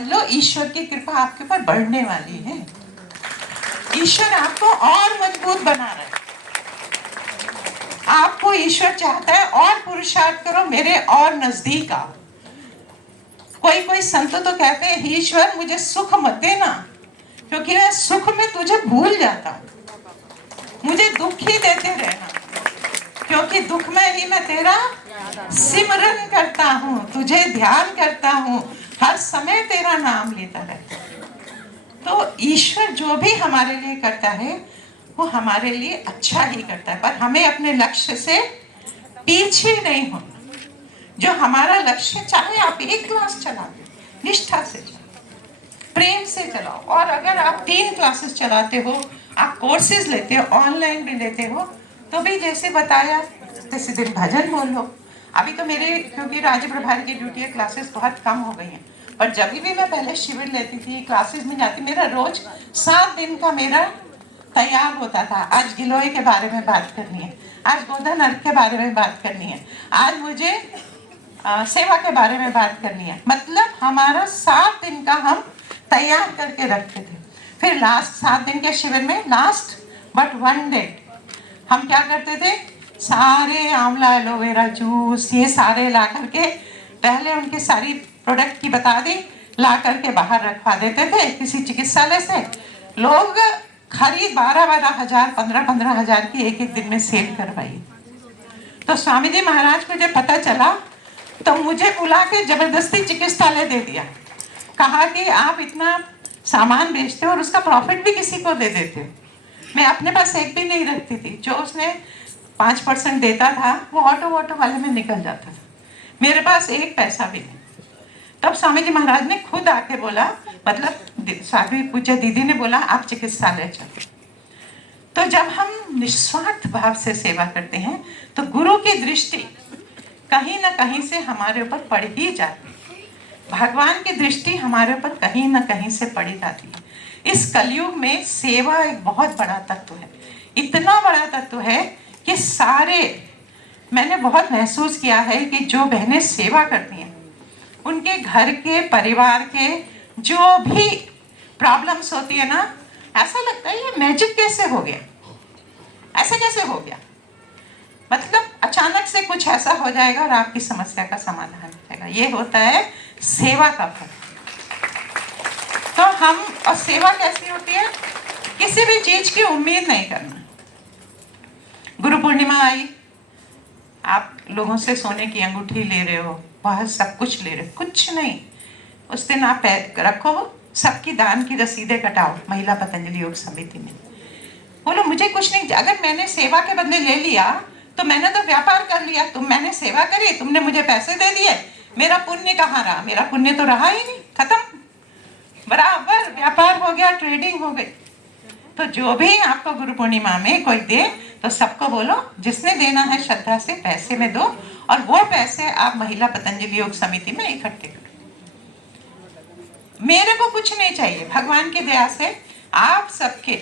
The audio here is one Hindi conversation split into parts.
लो ईश्वर की कृपा आपके ऊपर बढ़ने वाली है। ईश्वर आपको और मजबूत बना रहा है। आपको ईश्वर चाहता है और पुरुषार्थ करो, मेरे और नजदीक आओ। कोई कोई संत तो कहते हैं ईश्वर मुझे सुख मत देना, क्योंकि मैं सुख में तुझे भूल जाता हूँ। मुझे दुख ही देते रहना, क्योंकि दुख में ही मैं तेरा सिमरन करता हूँ, तुझे ध्यान करता हूँ, हर समय तेरा नाम लेता रहता हूँ। तो ईश्वर जो भी हमारे लिए करता है वो हमारे लिए अच्छा ही करता है, पर हमें अपने लक्ष्य से पीछे नहीं होना। जो हमारा लक्ष्य, चाहे आप एक क्लास चलाओ, निष्ठा से चलाओ, प्रेम से चलाओ, और अगर आप 3 क्लासेस चलाते हो, आप कोर्सेज लेते हो, ऑनलाइन भी लेते हो, तो भी जैसे बताया जैसे दिन भजन बोल लो। अभी तो मेरे, क्योंकि राज्य प्रभारी की ड्यूटी है, क्लासेस बहुत कम हो गई हैं, पर जब भी मैं पहले शिविर लेती थी, क्लासेस में जाती, मेरा रोज 7 दिन का मेरा तैयार होता था। आज गिलोय के बारे में बात करनी है, आज गोधन अर्घ के बारे में बात करनी है, आज मुझे सेवा के बारे में बात करनी है। मतलब हमारा 7 दिन का हम तैयार करके रखते थे। फिर लास्ट 7 दिन के शिविर में लास्ट बट 1 डे हम क्या करते थे, सारे आंवला एलोवेरा जूस ये सारे ला करके, पहले उनकी सारी प्रोडक्ट की बता दी, ला करके बाहर रखवा देते थे किसी चिकित्सालय से। लोग खरीद 12-12 हजार 15-15 हजार की एक दिन में सेल करवाई। तो स्वामी जी महाराज को जब पता चला तो मुझे बुला के जबरदस्ती चिकित्सालय दे दिया। कहा कि आप इतना सामान बेचते हो और उसका प्रॉफिट भी किसी को दे देते हो। मैं अपने पास एक भी नहीं रखती थी, जो उसने 5% देता था वो ऑटो वाले में निकल जाता था, मेरे पास 1 पैसा भी नहीं। तब स्वामी जी महाराज ने खुद आके बोला, मतलब साध्वी पूज्य दीदी ने बोला आप चिकित्सालय चलो। तो जब हम निस्वार्थ भाव से सेवा करते हैं तो गुरु की दृष्टि कहीं ना कहीं से हमारे ऊपर पड़ ही जाती है, भगवान की दृष्टि हमारे ऊपर कहीं ना कहीं से पड़ी जाती है। इस कलयुग में सेवा एक बहुत बड़ा तत्व है, इतना बड़ा तत्व है कि सारे, मैंने बहुत महसूस किया है कि जो बहनें सेवा करती हैं उनके घर के परिवार के जो भी प्रॉब्लम्स होती है ना, ऐसा लगता है ये मैजिक कैसे हो गया, ऐसे कैसे हो गया। मतलब अचानक से कुछ ऐसा हो जाएगा और आपकी समस्या का समाधान हो जाएगा। ये होता है सेवा का फल। तो हम, और सेवा कैसी होती है, किसी भी चीज की उम्मीद नहीं करना। गुरु पूर्णिमा आई, आप लोगों से सोने की अंगूठी ले रहे हो, बहुत सब कुछ ले रहे हो, कुछ नहीं। उस दिन आप रखो, सबकी दान की रसीदें कटाओ महिला पतंजलि योग समिति में। बोलो मुझे कुछ नहीं, अगर मैंने सेवा के बदले ले लिया तो मैंने तो व्यापार कर लिया। मैंने सेवा करी, तुमने मुझे पैसे दे दिए, मेरा पुण्य कहाँ रहा, मेरा पुण्य तो रहा ही नहीं, खत्म, बराबर व्यापार हो गया, ट्रेडिंग हो गई। तो जो भी आपको गुरु पूर्णिमा में कोई दे तो सबको बोलो जिसने देना है श्रद्धा से पैसे में दो, और वो पैसे आप महिला पतंजलि योग समिति में इकट्ठे करो। मेरे को कुछ नहीं चाहिए, भगवान की दया से आप सबके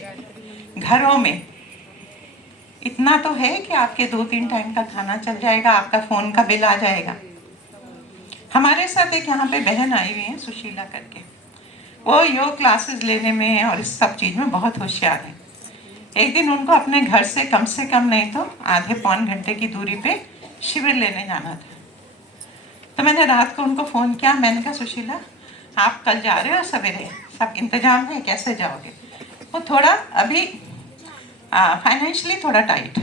घरों में इतना तो है कि आपके 2-3 टाइम का खाना चल जाएगा, आपका फोन का बिल आ जाएगा। हमारे साथ एक यहाँ पे बहन आई हुई है सुशीला करके, वो योग क्लासेस लेने में और इस सब चीज में बहुत होशियार है। एक दिन उनको अपने घर से कम नहीं तो आधे पौन घंटे की दूरी पे शिविर लेने जाना था। तो मैंने रात को उनको फोन किया, मैंने कहा सुशीला आप कल जा रहे हो सवेरे, सब इंतजाम है, कैसे जाओगे। वो थोड़ा अभी फाइनेंशियली थोड़ा टाइट।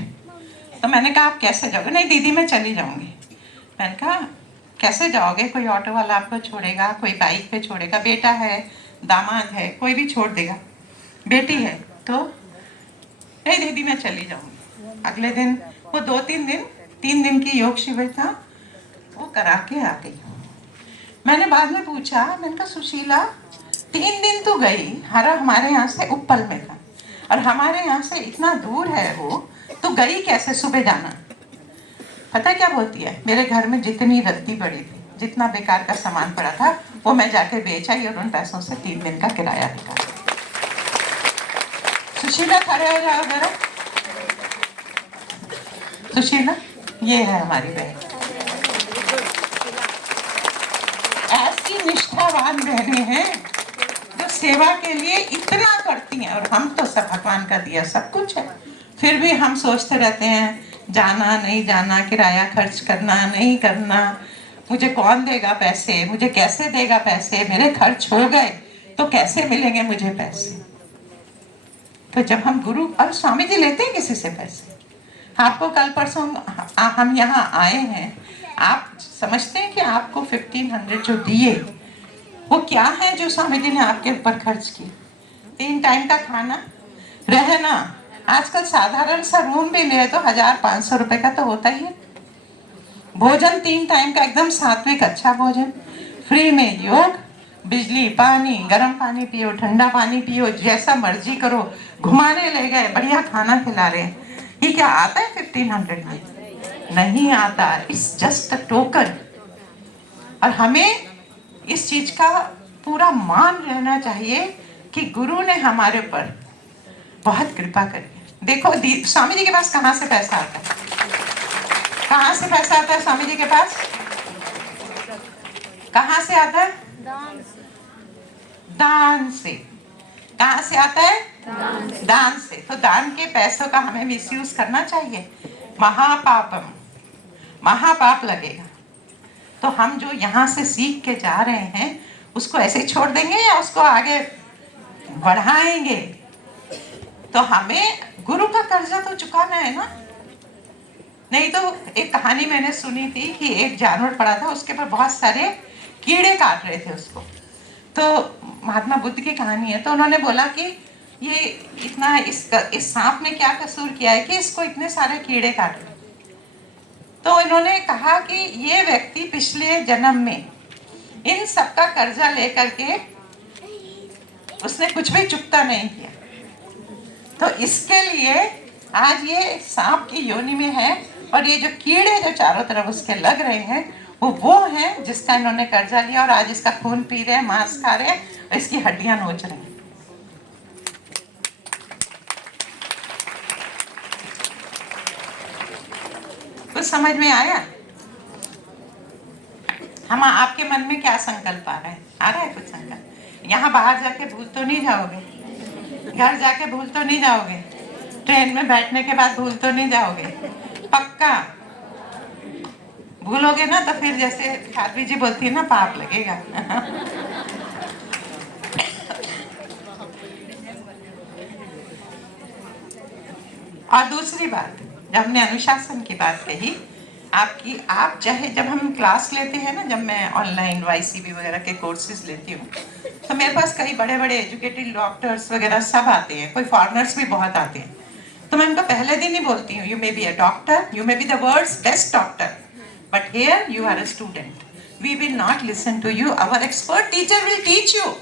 तो मैंने कहा आप कैसे जाओगे, नहीं दीदी मैं चली जाऊंगी। मैंने कहा कैसे जाओगे, कोई ऑटो वाला आपको छोड़ेगा, कोई बाइक पे छोड़ेगा, बेटा है, दामाद है, कोई भी छोड़ देगा, बेटी है तो, नहीं दीदी मैं चली जाऊंगी। अगले दिन वो 3 दिन की योग शिविर था, वो करा के आ गई। मैंने बाद में पूछा, मैंने कहा सुशीला 3 दिन तो गई, हमारे यहाँ से उप्पल में था और हमारे यहाँ से इतना दूर है वो, तो गई कैसे, सुबह जाना। पता क्या बोलती है, मेरे घर में जितनी रद्दी पड़ी थी, जितना बेकार का सामान पड़ा था वो मैं जाके बेच आई और उन पैसों से 3 दिन का किराया निकाला। सुशीला खड़े हो जाओ जरा। सुशीला ये है हमारी बहन, ऐसी निष्ठा सेवावान बहनें हैं जो सेवा के लिए इतना करती हैं, और हम तो सब भगवान का दिया सब कुछ है, फिर भी हम सोचते रहते हैं जाना नहीं जाना, किराया खर्च करना नहीं करना, मुझे कौन देगा पैसे, मुझे कैसे देगा पैसे, मेरे खर्च हो गए तो कैसे मिलेंगे मुझे पैसे। तो जब हम गुरु, और स्वामी जी लेते हैं किसी से पैसे? आपको कल परसों हम यहाँ आए हैं, आप समझते हैं कि आपको 1500 जो दिए वो क्या है जो स्वामी जी ने आपके ऊपर खर्च किए? 3 टाइम का खाना, रहना, आजकल साधारण सा रूम भी ले तो 1500 रुपए का तो होता ही है। भोजन 3 टाइम का एकदम सात्विक अच्छा भोजन, फ्री में योग, बिजली, पानी, गर्म पानी पियो, ठंडा पानी पियो, जैसा मर्जी करो, घुमाने ले गए, बढ़िया खाना खिला रहे हैं। ये क्या आता है 1500 में? नहीं आता। It's just a token. और हमें इस चीज का पूरा मान रहना चाहिए कि गुरु ने हमारे ऊपर बहुत कृपा करी। देखो स्वामी जी के पास कहाँ से पैसा आता है? कहाँ से पैसा आता है स्वामी जी के पास? कहाँ से आता है? दान से। कहाँ से आता है? दान से। तो दान के पैसों का हमें मिसयूज करना चाहिए? महापापम, महापाप लगेगा। तो हम जो यहाँ से सीख के जा रहे हैं उसको ऐसे छोड़ देंगे या उसको आगे बढ़ाएंगे? तो हमें गुरु का कर्जा तो चुकाना है ना। नहीं तो एक कहानी मैंने सुनी थी कि एक जानवर पड़ा था, उसके ऊपर बहुत सारे कीड़े काट रहे थे उसको। तो महात्मा बुद्ध की कहानी है। तो उन्होंने बोला कि ये इतना इस सांप ने क्या कसूर किया है कि इसको इतने सारे कीड़े काट रहे। तो इन्होंने कहा कि ये व्यक्ति पिछले जन्म में इन सबका कर्जा लेकर के उसने कुछ भी चुकता नहीं किया, तो इसके लिए आज ये सांप की योनि में है, और ये जो कीड़े जो चारों तरफ उसके लग रहे हैं वो हैं जिसका इन्होंने कर्जा लिया, और आज इसका खून पी रहे हैं, मांस खा रहे हैं, और इसकी हड्डियां नोच रहे हैं। कुछ समझ में आया? हम आपके मन में क्या संकल्प आ रहा है? आ रहा है कुछ संकल्प? यहाँ बाहर जाके भूल तो नहीं जाओगे? घर जाके भूल तो नहीं जाओगे? ट्रेन में बैठने के बाद भूल तो नहीं जाओगे? पक्का? भूलोगे ना तो फिर जैसे खारवी जी बोलती है ना, पाप लगेगा। और दूसरी बात, जब हमने अनुशासन की बात कही, आप चाहे जब हम क्लास लेते हैं ना, जब मैं ऑनलाइन YCB वगैरह के कोर्सेज लेती हूँ, तो मेरे पास कई बड़े बड़े एजुकेटेड डॉक्टर्स वगैरह सब आते हैं, कोई फॉरेनर्स भी बहुत आते हैं। तो मैं उनको पहले दिन ही बोलती हूँ, you may be a doctor, you may be the world's best doctor, but here you are a student, we will not listen to you, our expert teacher will teach you.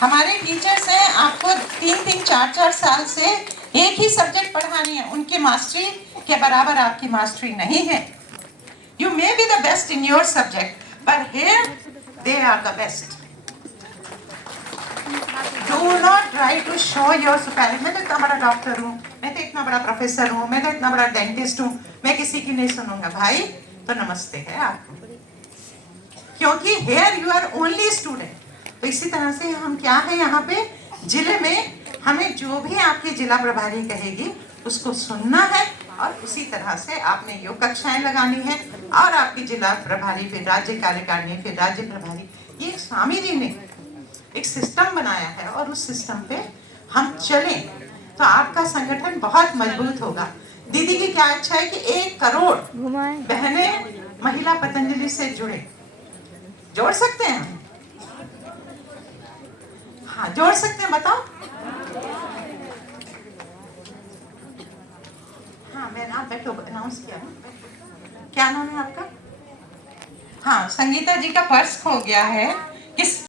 हमारे टीचर्स हैं, आपको 3-3, 4-4 साल से एक ही सब्जेक्ट पढ़ानी है, उनकी मास्टरी के बराबर आपकी मास्टरी नहीं है। You may be the best in your subject, but here they are the best. Do not try to show your superior. मैं तो इतना बड़ा डॉक्टर हूँ, मैं तो इतना बड़ा प्रोफेसर हूँ, मैं तो इतना बड़ा डेंटिस्ट हूँ, मैं किसी की नहीं सुनूंगा। भाई तो नमस्ते है आपको, क्योंकि here you are only student. तो इसी तरह से हम क्या है, यहाँ पे जिले में हमें जो भी आपकी जिला प्रभारी कहेगी उसको सुनना है, और उसी तरह से आपने योग कक्षाएं लगानी है, और आपकी जिला प्रभारी, फिर राज्य कार्यकारिणी, फिर राज्य प्रभारी, ये स्वामी जी ने एक सिस्टम बनाया है, और उस सिस्टम पे हम चलें तो आपका संगठन बहुत मजबूत होगा। दीदी की क्या इच्छा है कि 1 करोड़ बहनें महिला पतंजलि से जुड़े। जोड़ सकते हैं? हाँ जोड़ सकते हैं, बताओ। हाँ मैं नाम बैठो अनाउंस किया, क्या नाम है आपका? हाँ, संगीता जी का पर्स खो गया है। किस